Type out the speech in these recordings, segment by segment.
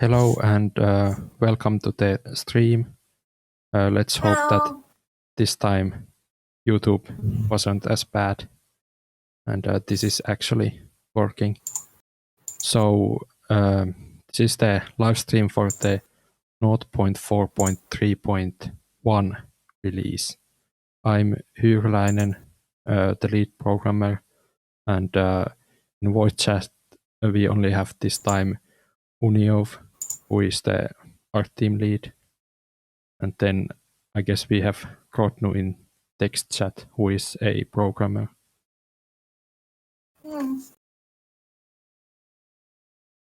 Hello and welcome to the stream. Let's hope that this time YouTube wasn't as bad and this is actually working. So this is the live stream for the 0.4.3.1 release. I'm Hyryläinen, the lead programmer, and in voice chat we only have this time Uniov, who is the art team lead. And then I guess we have Rodnu in text chat, who is a programmer.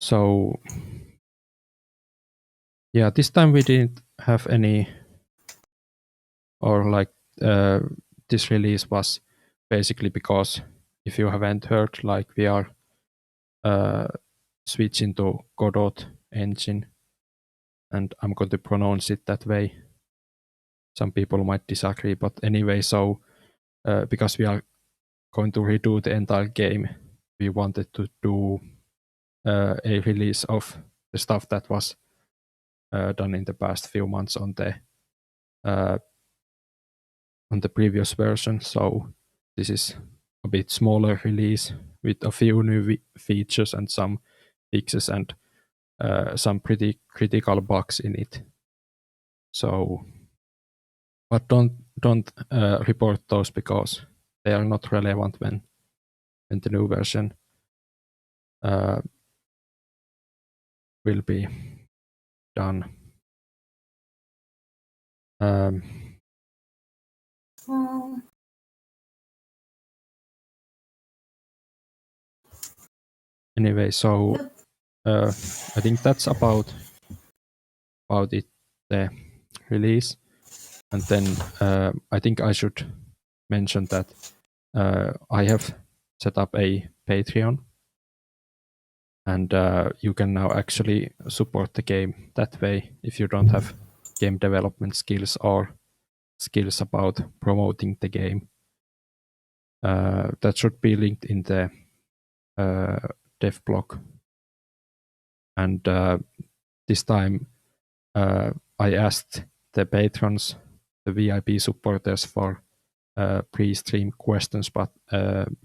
So yeah, this time we didn't have any, or like this release was basically because if you haven't heard, like we are switching to Godot engine, and I'm going to pronounce it that way. Some people might disagree, but anyway, so because we are going to redo the entire game, we wanted to do a release of the stuff that was done in the past few months on the previous version. So this is a bit smaller release with a few new features and some fixes and some pretty critical bugs in it. So, but don't report those because they are not relevant when the new version will be done. Anyway, so I think that's about it, the release. And then I think I should mention that I have set up a Patreon, and you can now actually support the game that way if you don't have game development skills or skills about promoting the game. That should be linked in the dev blog. And this time I asked the patrons, the VIP supporters, for pre-stream questions, but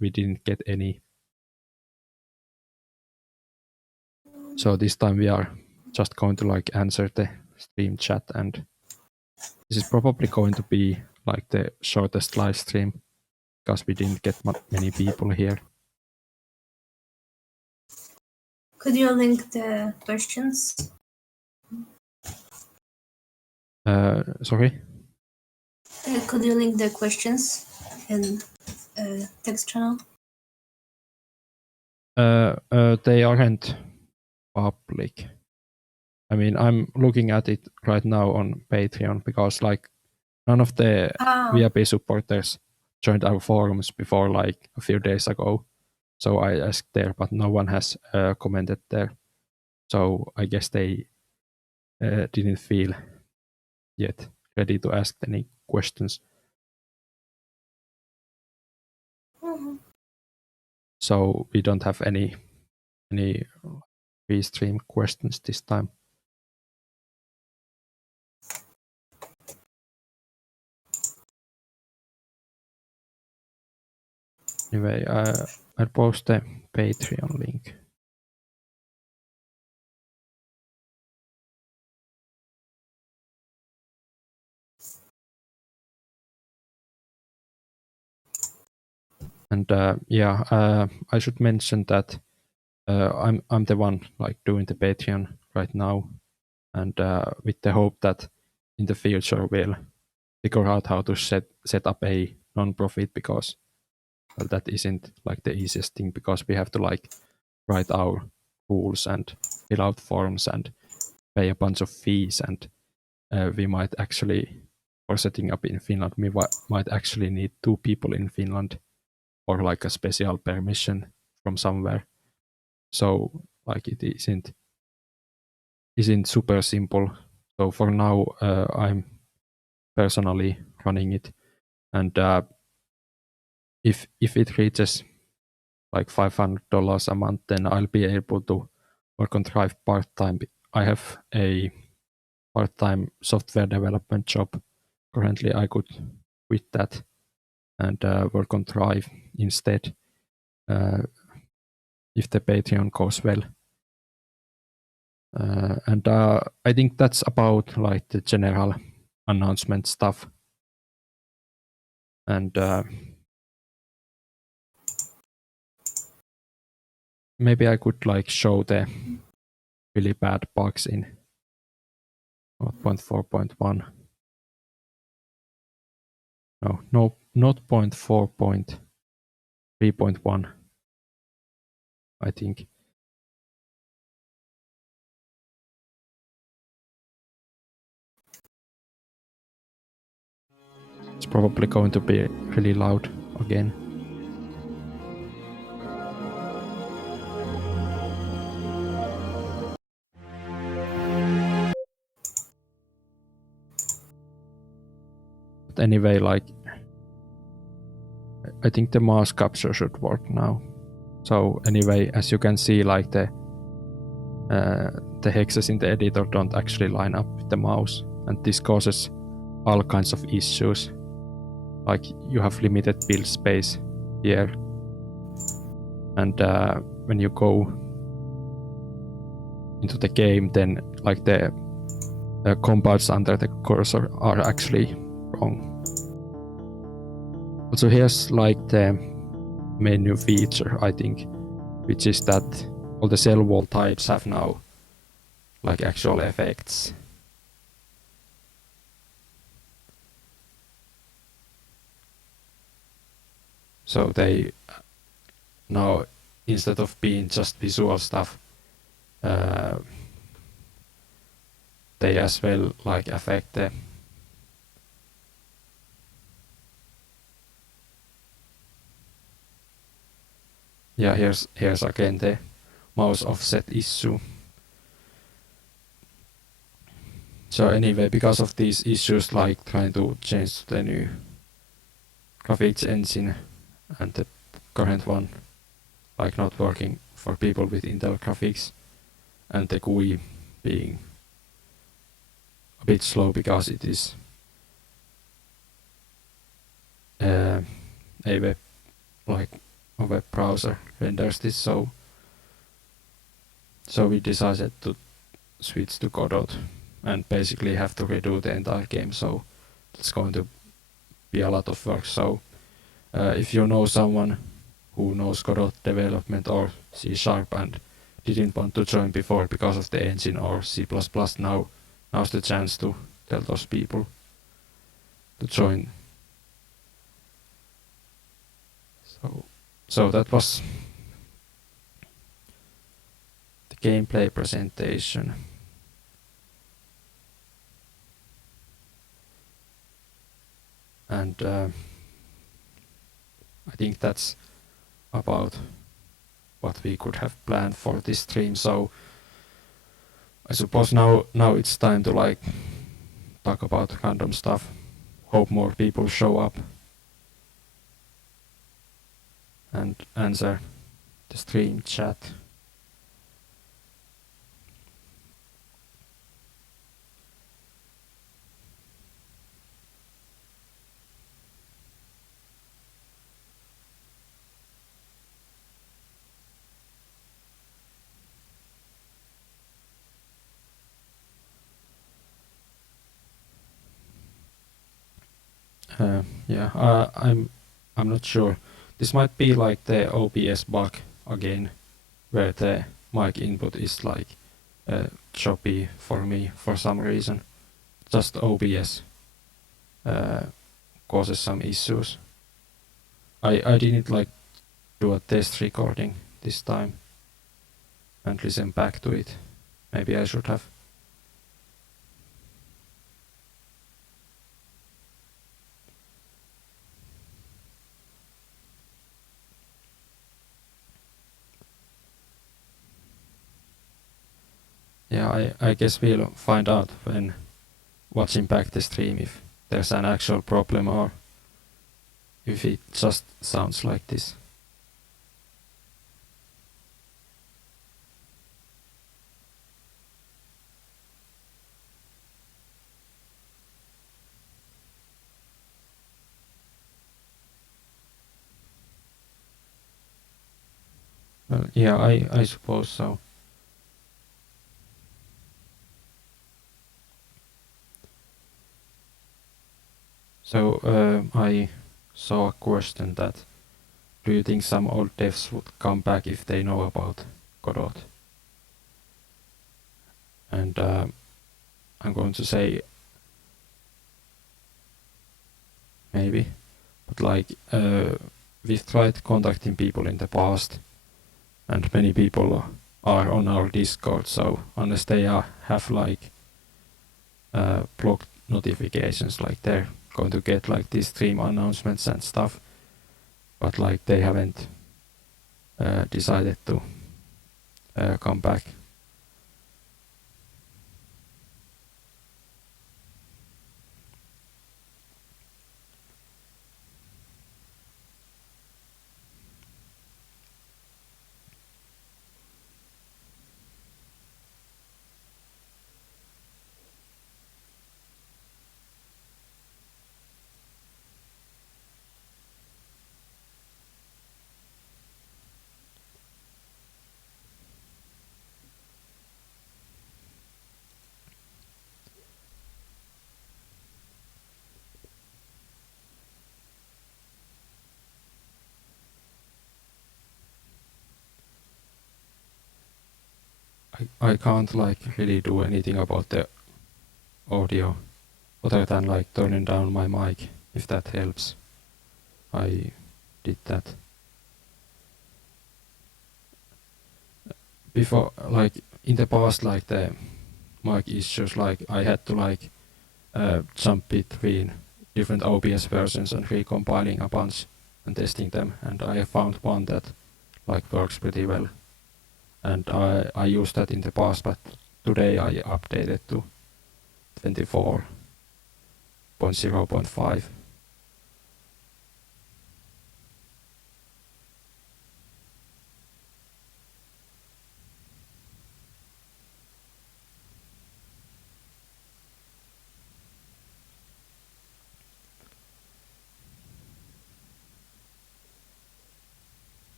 we didn't get any. So this time we are just going to like answer the stream chat, and this is probably going to be like the shortest live stream because we didn't get many people here. Could you link the questions? Sorry? Could you link the questions in text channel? They aren't public. I mean, I'm looking at it right now on Patreon because like none of the VIP supporters joined our forums before like a few days ago. So I asked there, but no one has commented there. So I guess they didn't feel yet ready to ask any questions. So we don't have any pre-stream questions this time. Anyway, I'll post the Patreon link. And I should mention that I'm the one like doing the Patreon right now, and with the hope that in the future we'll figure out how to set up a non-profit, because well, that isn't like the easiest thing, because we have to like write our rules and fill out forms and pay a bunch of fees, and we might actually, for setting up in Finland, we might actually need 2 people in Finland or like a special permission from somewhere. So like it isn't super simple. So for now I'm personally running it, and if it reaches like $500 a month, then I'll be able to work on Thrive part-time I have a part-time software development job. Currently, I could quit that and work on Drive instead if the Patreon goes well. And I think that's about like the general announcement stuff. And maybe I could like show the really bad bugs in 0.4.1. No, not 0.4.3.1, I think. It's probably going to be really loud again. But anyway, like, I think the mouse capture should work now. So anyway, as you can see, like the hexes in the editor don't actually line up with the mouse, and this causes all kinds of issues. Like you have limited build space here, and when you go into the game, then like the compounds under the cursor are actually wrong. Also, here's like the menu feature, I think, which is that all the cell wall types have now like actual effects. So they now, instead of being just visual stuff, they as well like affect the here's again the mouse offset issue. So anyway, because of these issues, like trying to change the new graphics engine and the current one like not working for people with Intel graphics, and the GUI being a bit slow because it is a web browser renders this, so we decided to switch to Godot and basically have to redo the entire game, so it's going to be a lot of work. So if you know someone who knows Godot development or C# and didn't want to join before because of the engine or C++, now's the chance to tell those people to join. So that was the gameplay presentation. And I think that's about what we could have planned for this stream. So I suppose now it's time to like talk about random stuff. Hope more people show up and answer the stream chat. I'm not sure. This might be like the OBS bug again, where the mic input is like choppy for me for some reason. Just OBS causes some issues. I didn't like do a test recording this time and listen back to it. Maybe I should have. Yeah, I guess we'll find out when watching back the stream if there's an actual problem or if it just sounds like this. Well, yeah, I suppose so. So I saw a question that, do you think some old devs would come back if they know about Godot? And I'm going to say maybe, but like we've tried contacting people in the past, and many people are on our Discord. So unless they have like blocked notifications, like they're going to get like these stream announcements and stuff, but like they haven't decided to come back. I can't like really do anything about the audio other than like turning down my mic, if that helps. I did that before, like in the past, like the mic issues, like I had to like jump between different OBS versions and recompiling a bunch and testing them, and I found one that like works pretty well, and I used that in the past, but today I updated to 24.0.5.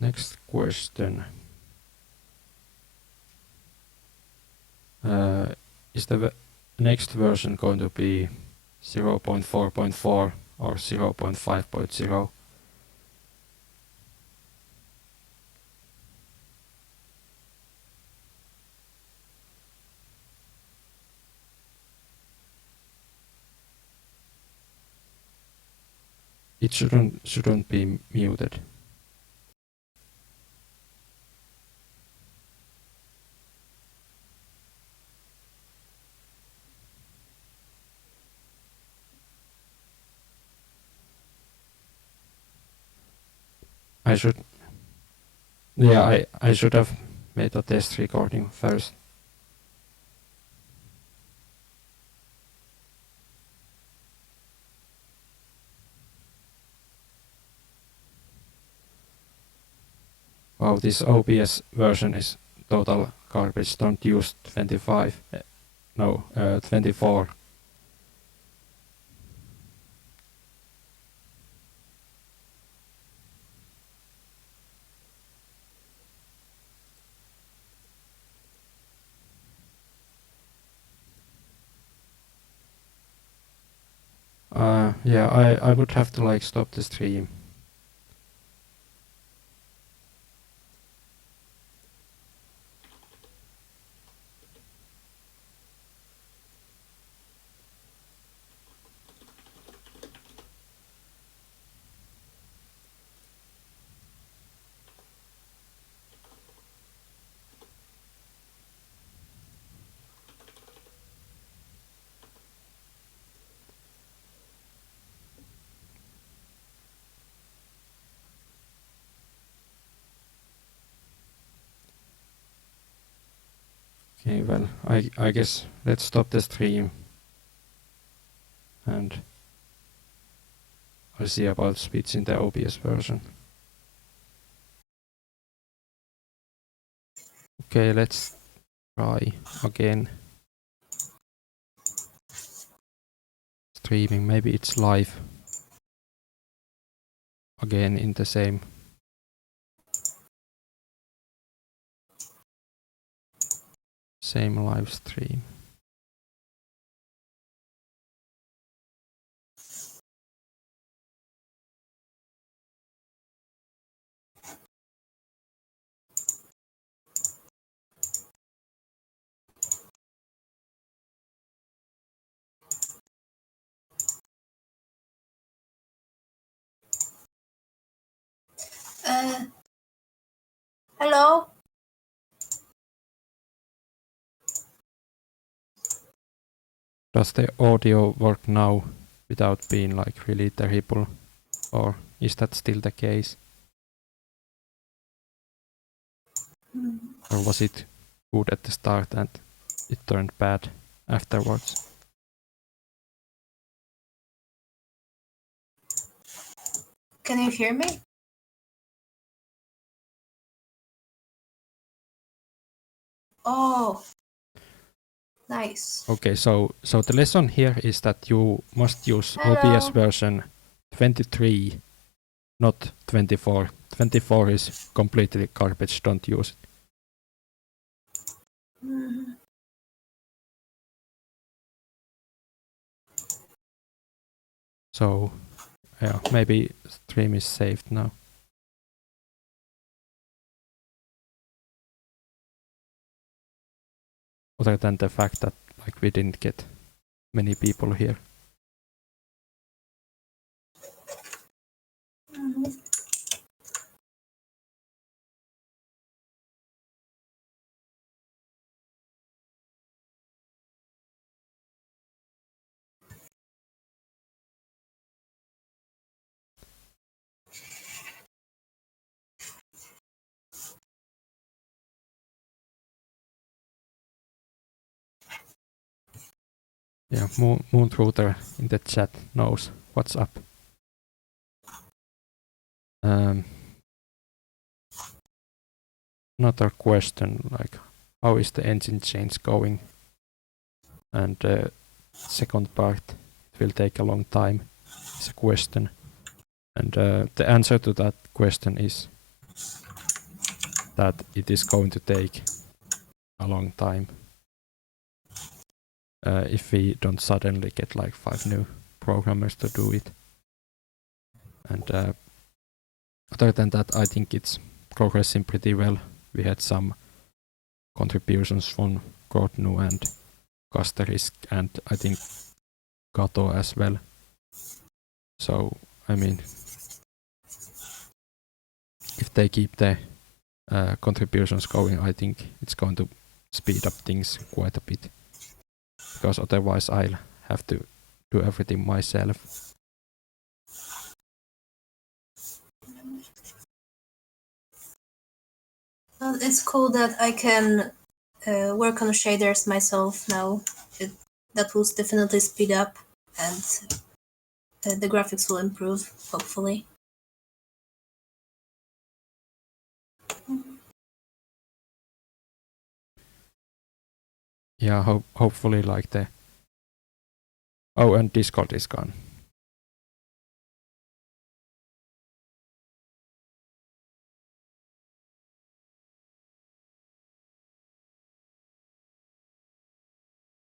Next question. Is the next version going to be 0.4.4 or 0.5.0? It shouldn't be muted. I should, yeah, I should have made a test recording first. Wow, this OBS version is total garbage. Don't use 25. No, 24. Yeah, I would have to like stop the stream. Okay, well, I guess let's stop the stream and I see about speech in the OBS version. Okay, let's try again. Streaming, maybe it's live. Again in the same. Same live stream. Hello? Does the audio work now without being like really terrible? Or is that still the case? Or was it good at the start and it turned bad afterwards? Can you hear me? Oh, nice. Okay, so the lesson here is that you must use Hello. OBS version 23, not 24. 24 is completely garbage, don't use it. Mhm. So yeah, maybe stream is saved now. Other than the fact that like we didn't get many people here. Mhm. Yeah, Moontruther in the chat knows what's up. Another question, like how is the engine change going? And second part, it will take a long time. It's a question. And the answer to that question is that it is going to take a long time. If we don't suddenly get like 5 new programmers to do it. And other than that, I think it's progressing pretty well. We had some contributions from Kortnu and Kasterisk, and I think Kato as well. So, I mean, if they keep the contributions going, I think it's going to speed up things quite a bit. Because otherwise I'll have to do everything myself. Well, it's cool that I can work on shaders myself now. That will definitely speed up, and the graphics will improve, hopefully. Yeah, hopefully like the... Oh, and Discord is gone.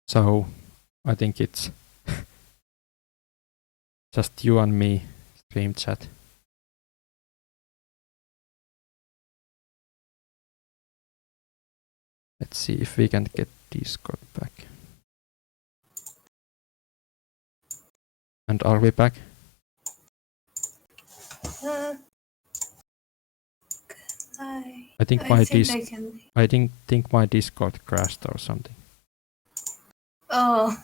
So, I think it's just you and me stream chat. Let's see if we can get Discord back. And are we back? I think I think my Discord crashed or something. Oh.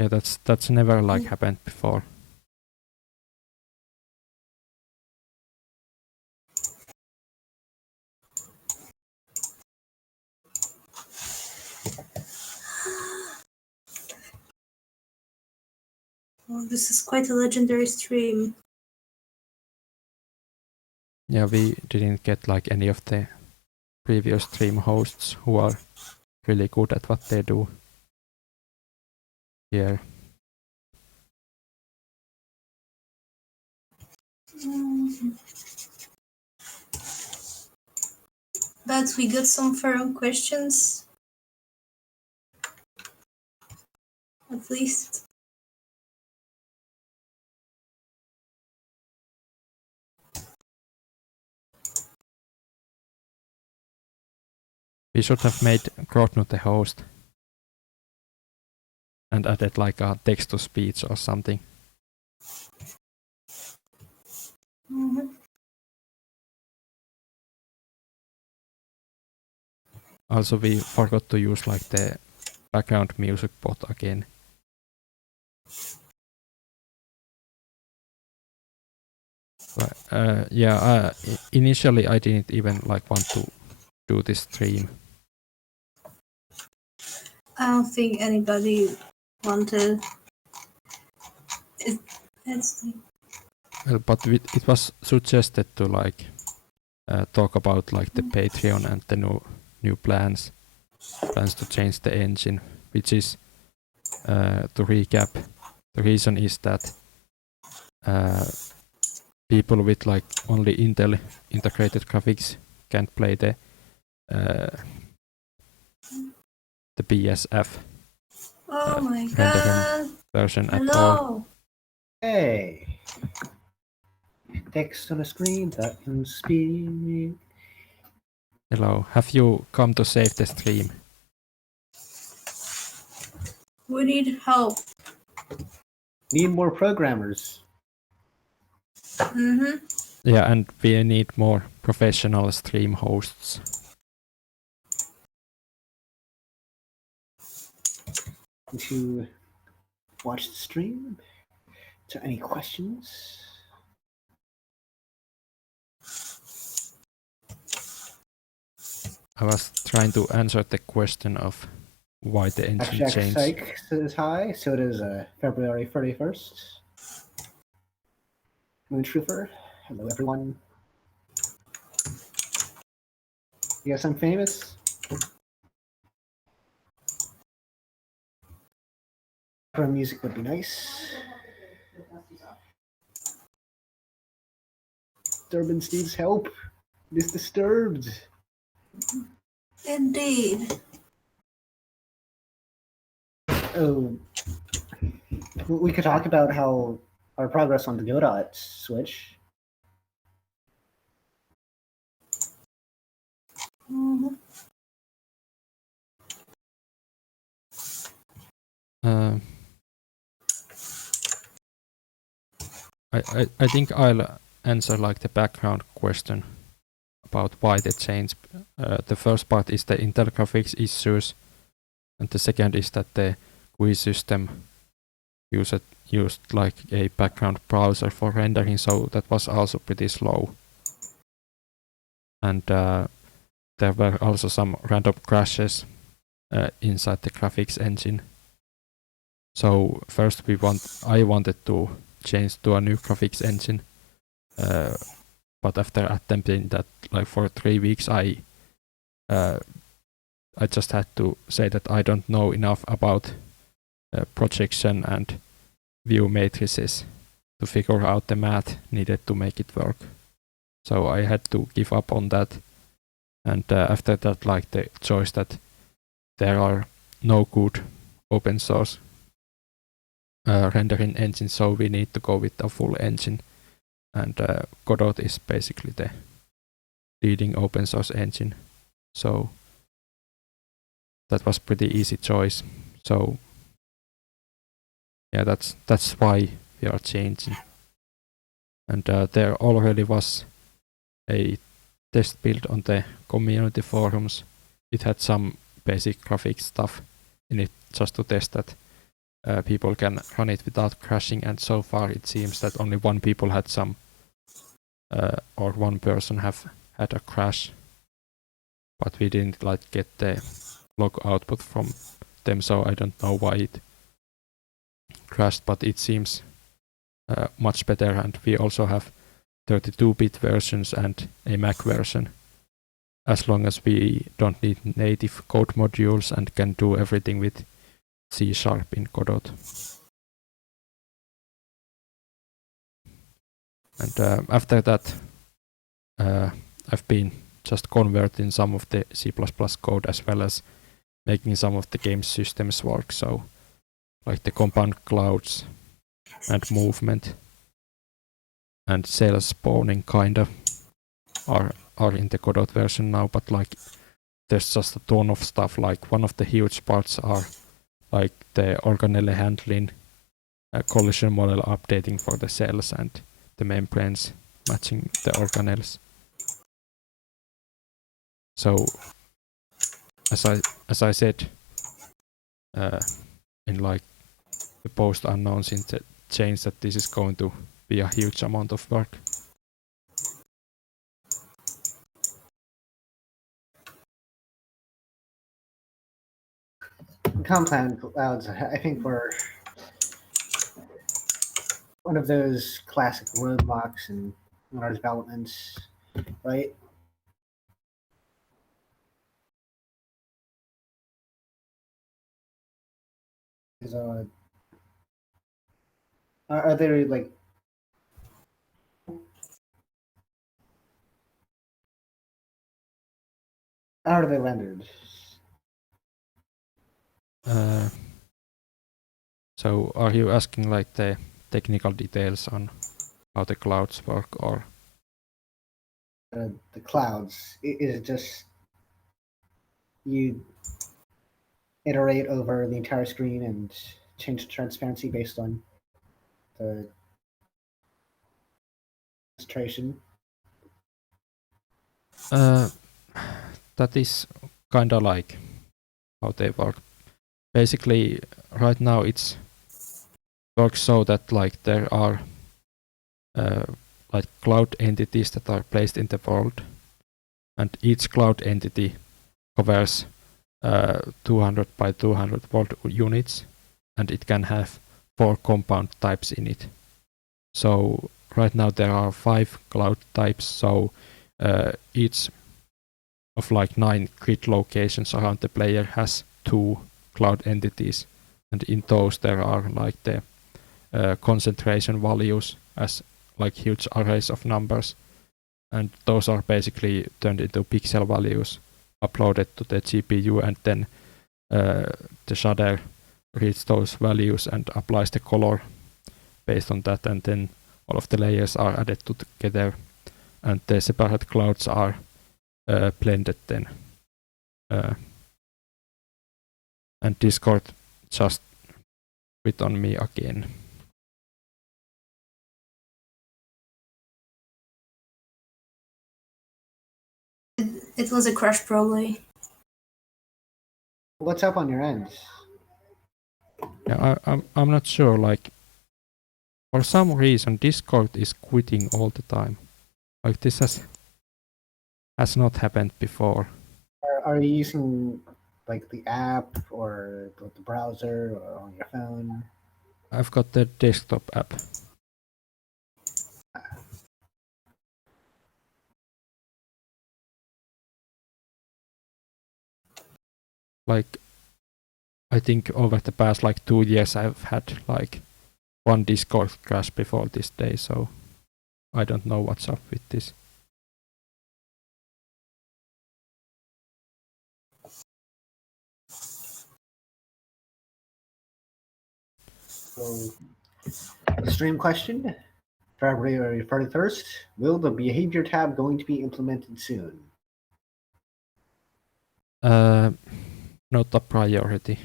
Yeah, that's never like happened before. Well, this is quite a legendary stream. Yeah, we didn't get like any of the previous stream hosts who are really good at what they do here. But we got some firm questions. At least. We should have made Grotnu the host and added like a text to speech or something. Also, we forgot to use like the background music bot again. But, yeah, initially I didn't even like want to do this stream. I don't think anybody wanted it. But it was suggested to like talk about like the Patreon and the new plans to change the engine, which is to recap. The reason is that people with like only Intel integrated graphics can't play the BSF Oh my rendering god. version at all. Hello. Hey. Text on the screen that can speak. Hello, have you come to save the stream? We need help. Need more programmers. Mm-hmm. Yeah, and we need more professional stream hosts. To watch the stream. So any questions? I was trying to answer the question of why the engine Jack changed. Psych says hi. So it is February 31st. Moon Trooper. Hello, everyone. Yes, I'm famous. Background music would be nice. Disturbance needs help. It is disturbed. Indeed. Oh, we could talk about how our progress on the Godot switch. Mm-hmm. I think I'll answer like the background question about why the change. The first part is the Intel graphics issues, and the second is that the GUI system used like a background browser for rendering, so that was also pretty slow. And there were also some random crashes inside the graphics engine. So first I wanted to change to a new graphics engine, but after attempting that like for 3 weeks, I just had to say that I don't know enough about projection and view matrices to figure out the math needed to make it work. So I had to give up on that. And after that, like the choice that there are no good open source rendering engines, so we need to go with a full engine. And Godot is basically the leading open source engine. So that was pretty easy choice. So yeah, that's why we are changing. And there already was a test build on the community forums. It had some basic graphics stuff in it just to test that people can run it without crashing, and so far it seems that only one person have had a crash, but we didn't like get the log output from them, so I don't know why it crashed, but it seems much better, and we also have 32-bit versions and a Mac version, as long as we don't need native code modules and can do everything with C# in Godot. And after that, I've been just converting some of the C++ code as well as making some of the game systems work. So like the compound clouds and movement and cell spawning kinda are in the Godot version now, but like there's just a ton of stuff. Like one of the huge parts are like the organelle handling, collision model updating for the cells and the membranes matching the organelles. So as I said in like the post announcing the change, that this is going to be a huge amount of work. Compound clouds, I think, were one of those classic roadblocks in our developments, right? Are they like how are they rendered? So are you asking like the technical details on how the clouds work, or The clouds? Is it just you iterate over the entire screen and change the transparency based on the concentration? that is kind of like how they work. Basically, right now it's works so that like there are like cloud entities that are placed in the world, and each cloud entity covers 200 by 200 volt units, and it can have 4 compound types in it. So right now there are 5 cloud types, so each of like 9 grid locations around the player has 2 cloud entities, and in those there are like the concentration values as like huge arrays of numbers, and those are basically turned into pixel values uploaded to the GPU, and then the shader reads those values and applies the color based on that, and then all of the layers are added together, and the separate clouds are blended then. And Discord just quit on me again. It was a crash probably. What's up on your end? Yeah, I'm not sure. Like for some reason, Discord is quitting all the time. Like this has not happened before. Are you using like the app or the browser or on your phone? I've got the desktop app. Like I think over the past like 2 years I've had like one Discord crash before this day, so I don't know what's up with this. So, stream question: February 31st. Will the behavior tab going to be implemented soon? Not a priority.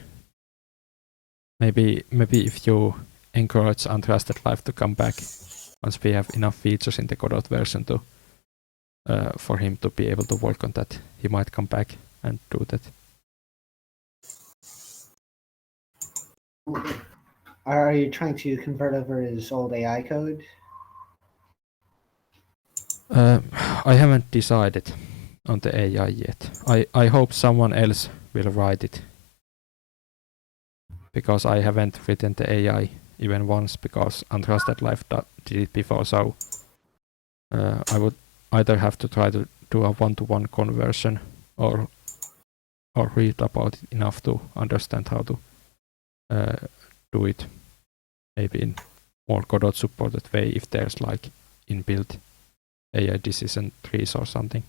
Maybe if you encourage Untrusted Life to come back once we have enough features in the Godot version to for him to be able to work on that, he might come back and do that. Are you trying to convert over his old AI code? I haven't decided on the AI yet. I hope someone else will write it, because I haven't written the AI even once because Untrusted Life did it before. So I would either have to try to do a one-to-one conversion or read about it enough to understand how to do it, maybe in more Godot supported way if there's like inbuilt AI decision trees or something.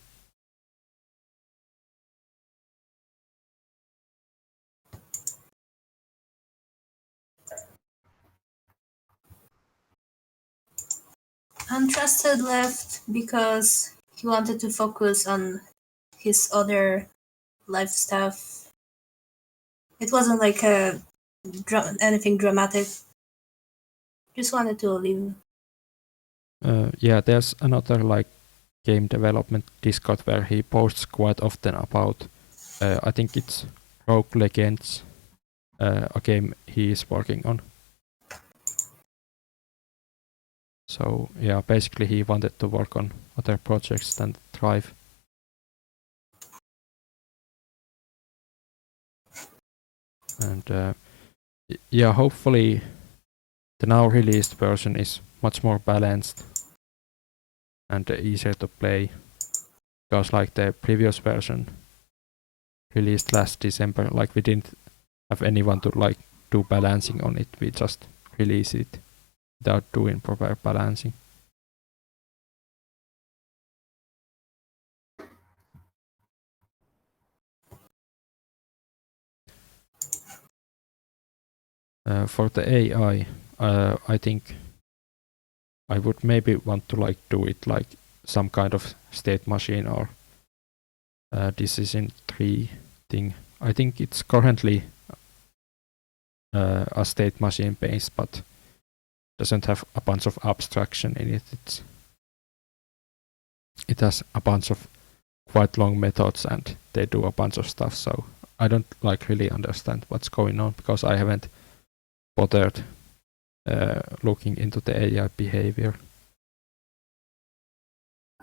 Untrusted left because he wanted to focus on his other life stuff. It wasn't like anything dramatic. Just wanted to leave. Yeah, there's another like game development Discord where he posts quite often about I think it's Rogue Legends, a game he is working on. So yeah, basically he wanted to work on other projects than Thrive. And yeah, hopefully the now released version is much more balanced and easier to play, because like the previous version released last December, like we didn't have anyone to like do balancing on it. We just release it without doing proper balancing. For the AI, I think I would maybe want to like do it like some kind of state machine or decision tree thing. I think it's currently a state machine base, but doesn't have a bunch of abstraction in it. It has a bunch of quite long methods and they do a bunch of stuff. So I don't like really understand what's going on because I haven't bothered looking into the AI behavior.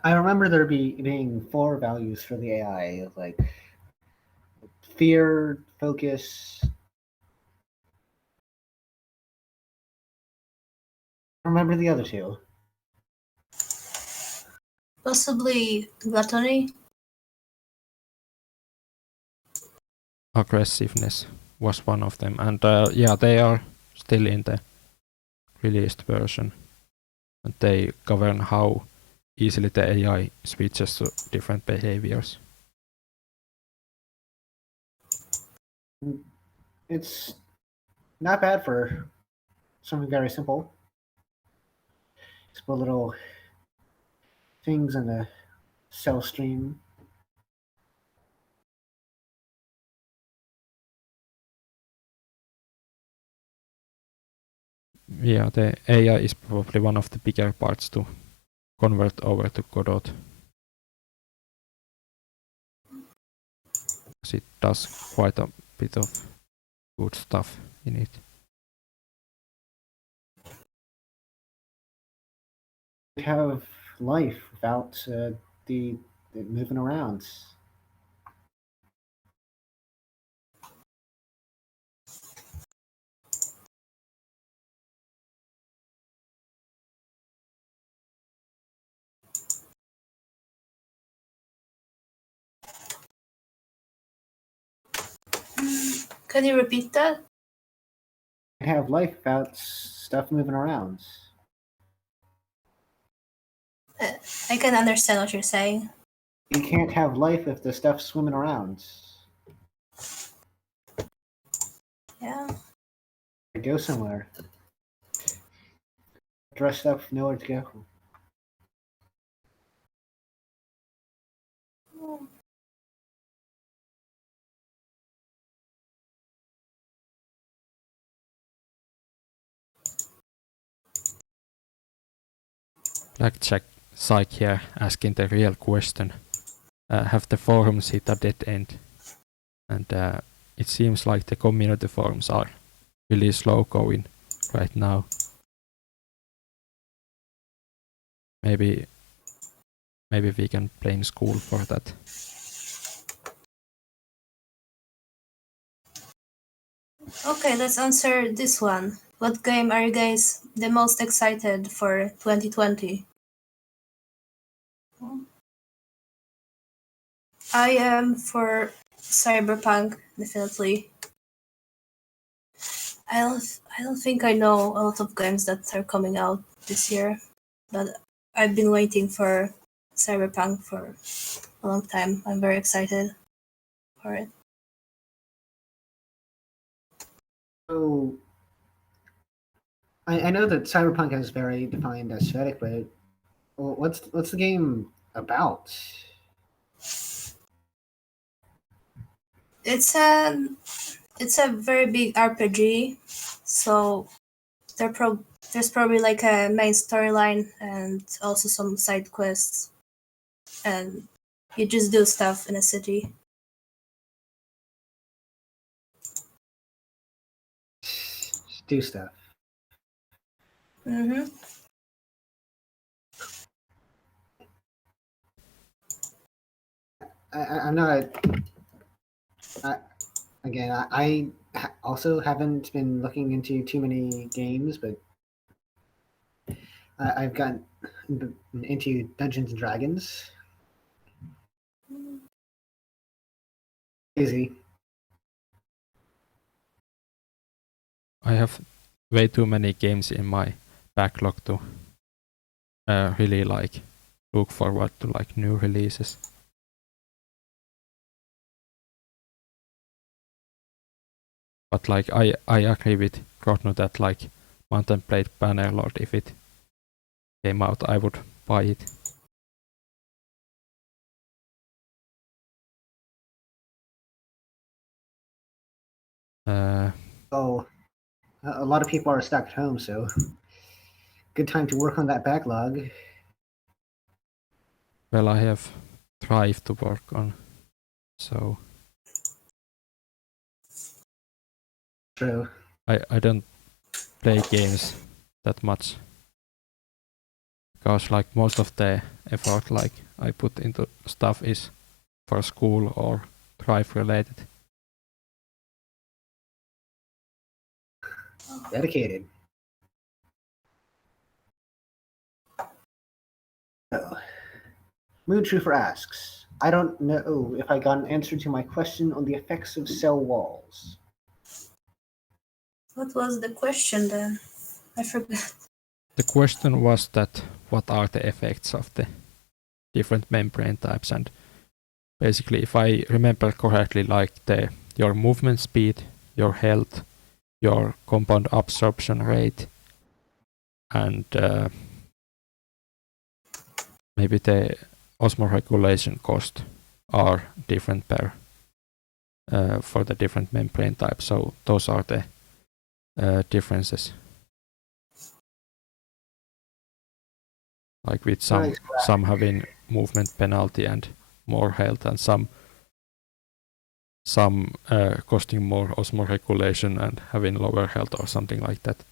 I remember there being 4 values for the AI, like fear, focus. I remember the other 2. Possibly gluttony. Aggressiveness was one of them, and yeah, they are still in the released version, and they govern how easily the AI switches to different behaviors. It's not bad for something very simple. Just put little things in the cell stream. Yeah, the AI is probably one of the bigger parts to convert over to Godot, because it does quite a bit of good stuff in it. Have life without the moving around. Can you repeat that? Have life without stuff moving around. I can understand what you're saying. You can't have life if the stuff's swimming around. Yeah. Go somewhere. Dressed up, nowhere to go. Blackjack Psych here asking the real question. Have the forums hit a dead end? And it seems like the community forums are really slow going right now. Maybe we can blame school for that. Okay, let's answer this one. What game are you guys the most excited for 2020? I am for Cyberpunk, definitely. I don't think I know a lot of games that are coming out this year, but I've been waiting for Cyberpunk for a long time. I'm very excited for it. So I know that Cyberpunk has very defined aesthetic, but what's the game about? It's a very big RPG, so there's probably like a main storyline and also some side quests, and you just do stuff in a city. Just do stuff. Mm-hmm. I'm not. Again, I also haven't been looking into too many games, but I've gotten into Dungeons and Dragons. Easy. I have way too many games in my backlog to really like look forward to like new releases. But like I agree with Rodno that like Mountain Blade Bannerlord, if it came out, I would buy it. Oh, a lot of people are stuck at home, so good time to work on that backlog. Well, I have Thrive to work on, so True. I don't play games that much because like most of the effort like I put into stuff is for school or Thrive related. Dedicated. Oh. Moon Trooper asks, I don't know if I got an answer to my question on the effects of cell walls. What was the question then? I forgot. The question was that what are the effects of the different membrane types, and basically if I remember correctly, like your movement speed, your health, your compound absorption rate, and maybe the osmoregulation cost are different per for the different membrane types. So those are the differences. Like with some having movement penalty and more health, and some costing more osmoregulation and having lower health or something like that.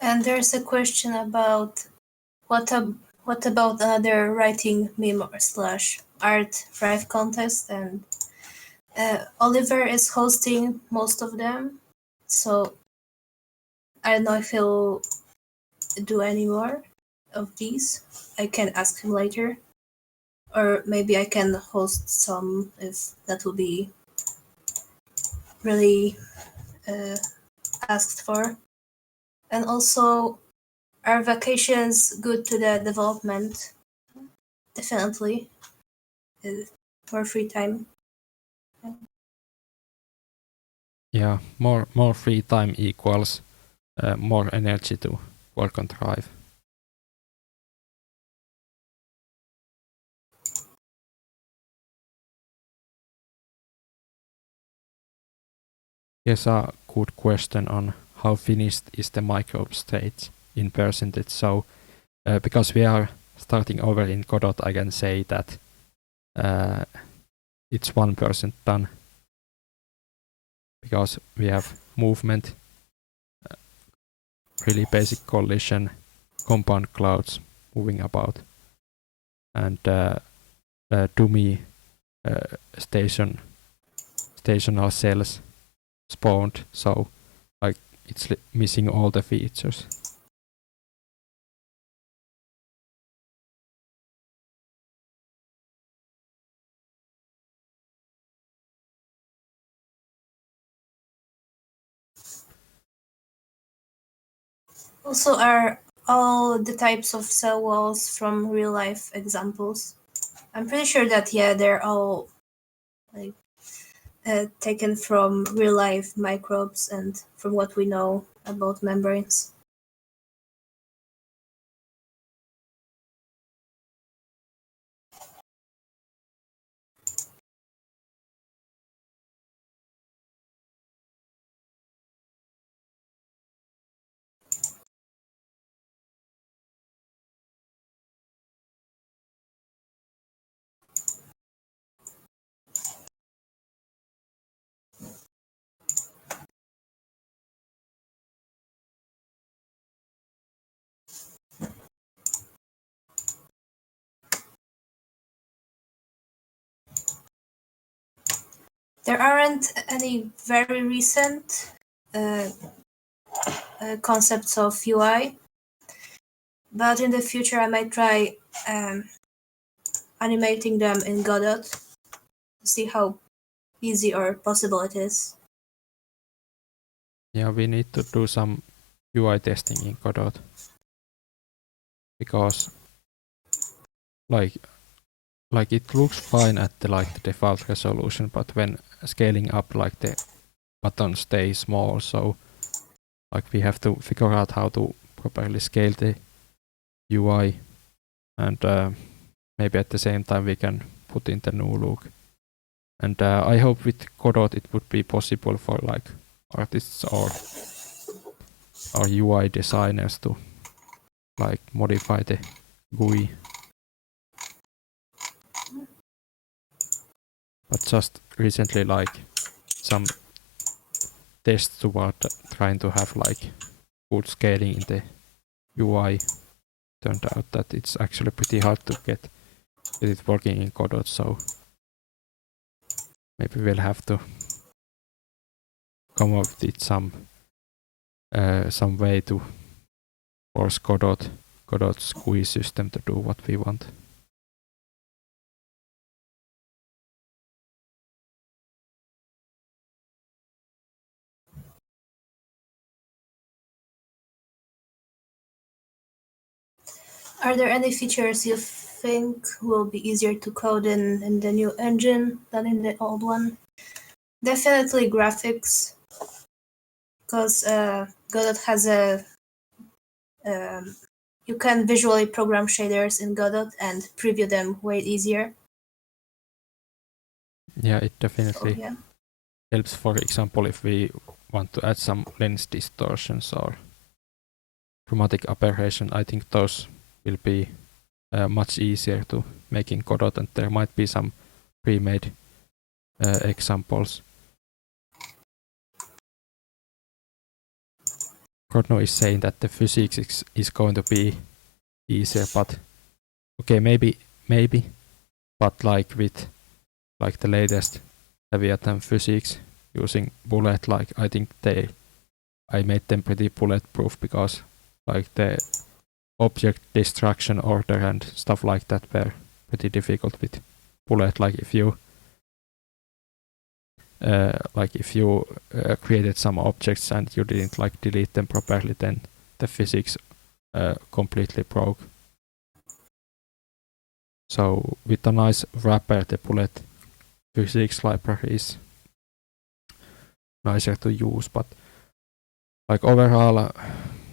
And there's a question about what about another writing meme slash art Thrive contest, and Oliver is hosting most of them, so I don't know if he'll do any more of these. I can ask him later, or maybe I can host some if that will be really asked for. And also, are vacations good to the development? Definitely. More free time. Yeah, more free time equals more energy to work on Thrive. Here's a good question on how finished is the microbe stage in percentage. So because we are starting over in Godot, I can say that it's 1% done, because we have movement, really basic collision, compound clouds moving about, and dummy stational cells spawned, so like it's missing all the features. Also, are all the types of cell walls from real life examples? I'm pretty sure that they're all like taken from real life microbes and from what we know about membranes. There aren't any very recent concepts of UI, but in the future I might try animating them in Godot to see how easy or possible it is. Yeah, we need to do some UI testing in Godot, because like it looks fine at the default resolution, but when scaling up, like the buttons stay small, so like we have to figure out how to properly scale the UI, and maybe at the same time we can put in the new look. And I hope with Godot it would be possible for like artists or UI designers to like modify the GUI. But just recently, like some tests toward trying to have like good scaling in the UI turned out that it's actually pretty hard to get it working in Godot, so maybe we'll have to come up with some way to force Godot's GUI system to do what we want. Are there any features you think will be easier to code in the new engine than in the old one? Definitely graphics, because Godot has you can visually program shaders in Godot and preview them way easier. Yeah, it definitely So, yeah. helps, for example, if we want to add some lens distortions or chromatic aberration. I think those will be much easier to make in Godot, and there might be some pre-made examples. Rodno is saying that the physics is going to be easier, but okay, maybe, but like with like the latest Leviathan physics using bullet, like I think I made them pretty bulletproof, because like the object destruction order and stuff like that were pretty difficult with bullet. Like if you created some objects and you didn't like delete them properly, then the physics completely broke. So with a nice wrapper, the bullet physics library is nicer to use, but like overall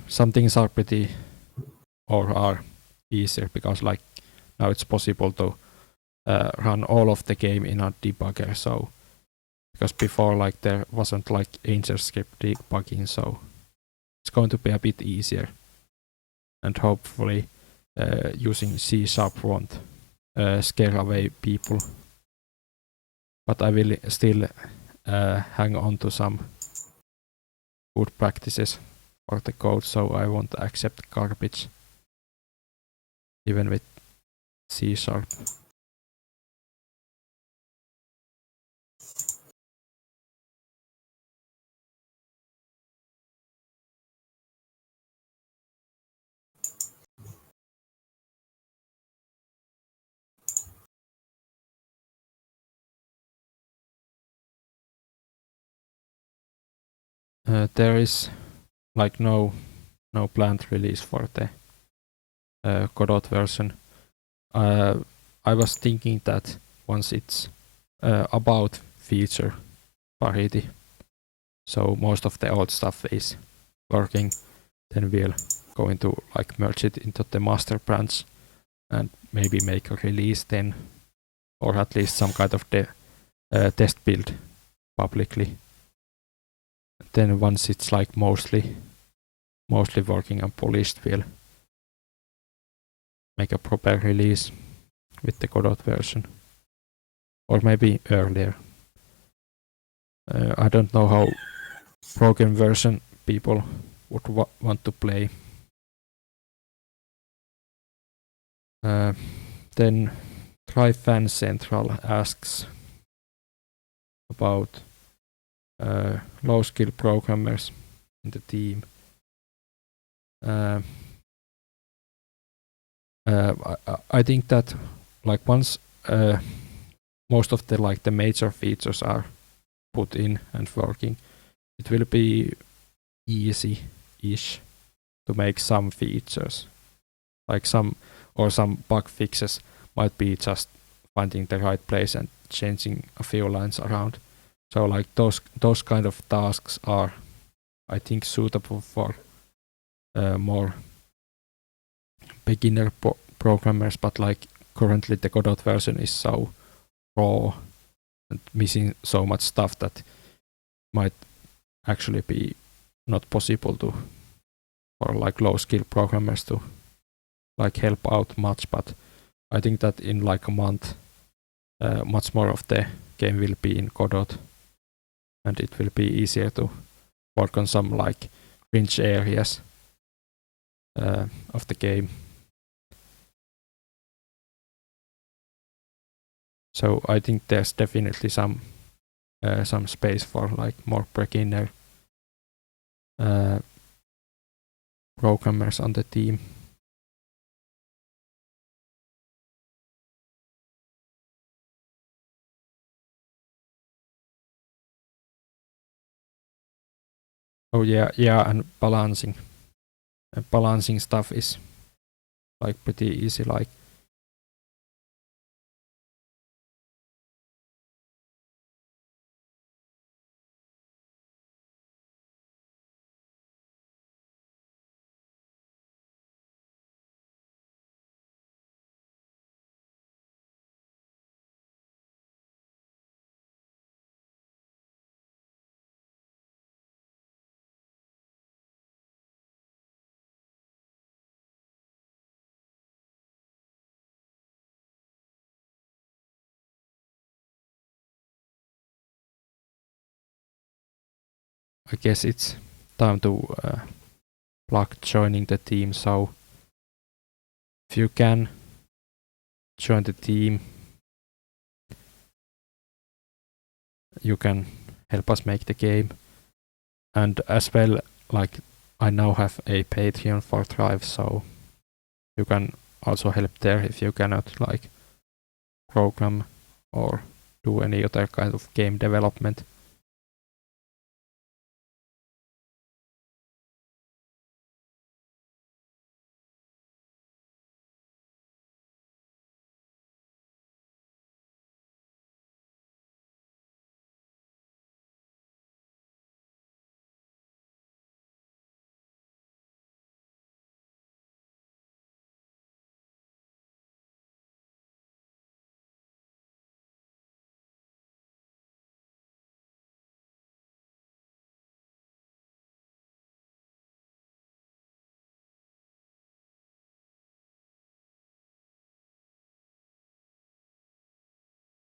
some things are pretty or are easier, because like now it's possible to run all of the game in a debugger. So because before like there wasn't like AngelScript debugging, so it's going to be a bit easier, and hopefully using C# won't scare away people. But I will still hang on to some good practices for the code, so I won't accept garbage even with C#. there is like no planned release for the Godot version. I was thinking that once it's about feature parity, so most of the old stuff is working, then we'll going to like merge it into the master branch and maybe make a release then, or at least some kind of test build publicly. Then once it's like mostly working and polished, we'll make a proper release with the Godot version, or maybe earlier. I don't know how broken version people would want to play. Then Try Fan Central asks about low skill programmers in the team. I think that like once most of the major features are put in and working, it will be easy-ish to make some features, like some bug fixes might be just finding the right place and changing a few lines around. So like those kind of tasks are, I think, suitable for more beginner programmers, but like currently the Godot version is so raw and missing so much stuff that might actually be not possible to for like low skill programmers to like help out much. But I think that in like a month much more of the game will be in Godot, and it will be easier to work on some like cringe areas of the game. So I think there's definitely some space for like more beginner programmers on the team. Oh yeah, and balancing stuff is like pretty easy. Like I guess it's time to plug joining the team. So if you can join the team, you can help us make the game. And as well, like I now have a Patreon for Thrive, so you can also help there if you cannot like program or do any other kind of game development.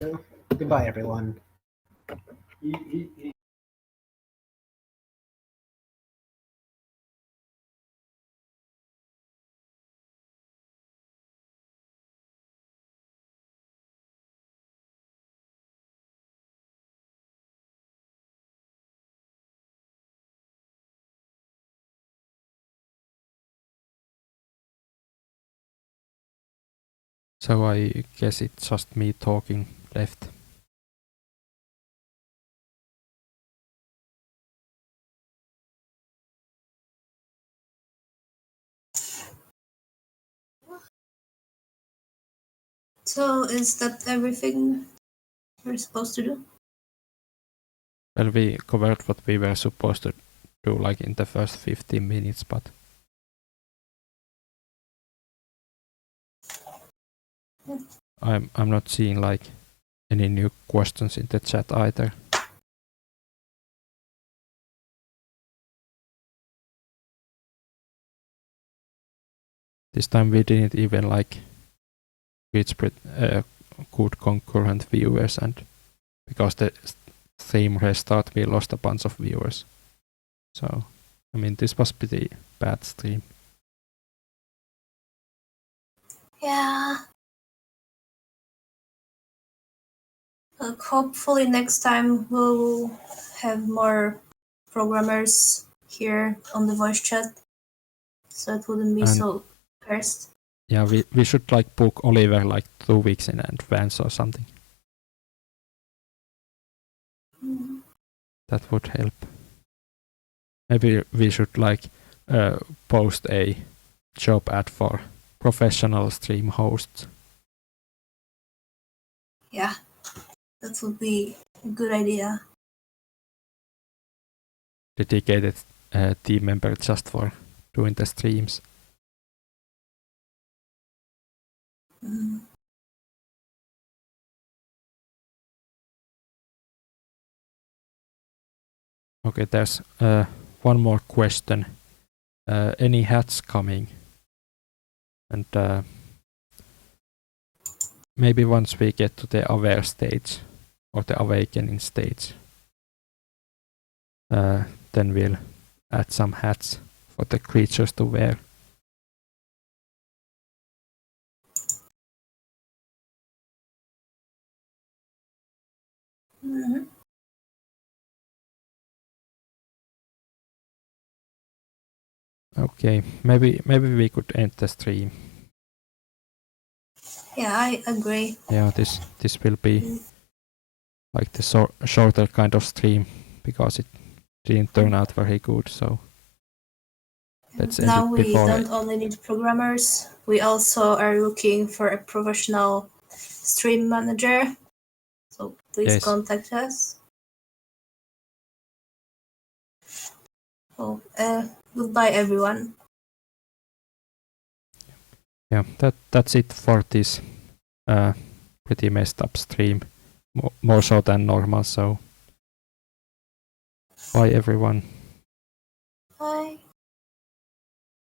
So, goodbye, everyone. So I guess it's just me talking left. So is that everything we're supposed to do? Well, we covered what we were supposed to do like in the first 15 minutes, but I'm not seeing like any new questions in the chat either. This time we didn't even like reach good concurrent viewers, and because the stream restart we lost a bunch of viewers. So I mean this was pretty bad stream. Yeah. Hopefully next time we'll have more programmers here on the voice chat, so it wouldn't be And so cursed. yeah, we should like book Oliver like 2 weeks in advance or something. Mhm. That would help. Maybe we should like post a job ad for professional stream hosts. Yeah, that would be a good idea. Dedicated team member just for doing the streams. Mm. Okay, there's one more question. Any hats coming? And maybe once we get to the aware stage or the awakening stage, then we'll add some hats for the creatures to wear. Mhm. Okay, maybe we could end the stream. Yeah, I agree. Yeah, this will be Mm. like the shorter kind of stream because it didn't turn out very good. So let's end Now it we before. don't only need programmers, we also are looking for a professional stream manager. So please Yes. contact us. So, goodbye everyone. Yeah, that's it for this pretty messed up stream, more so than normal. So bye everyone.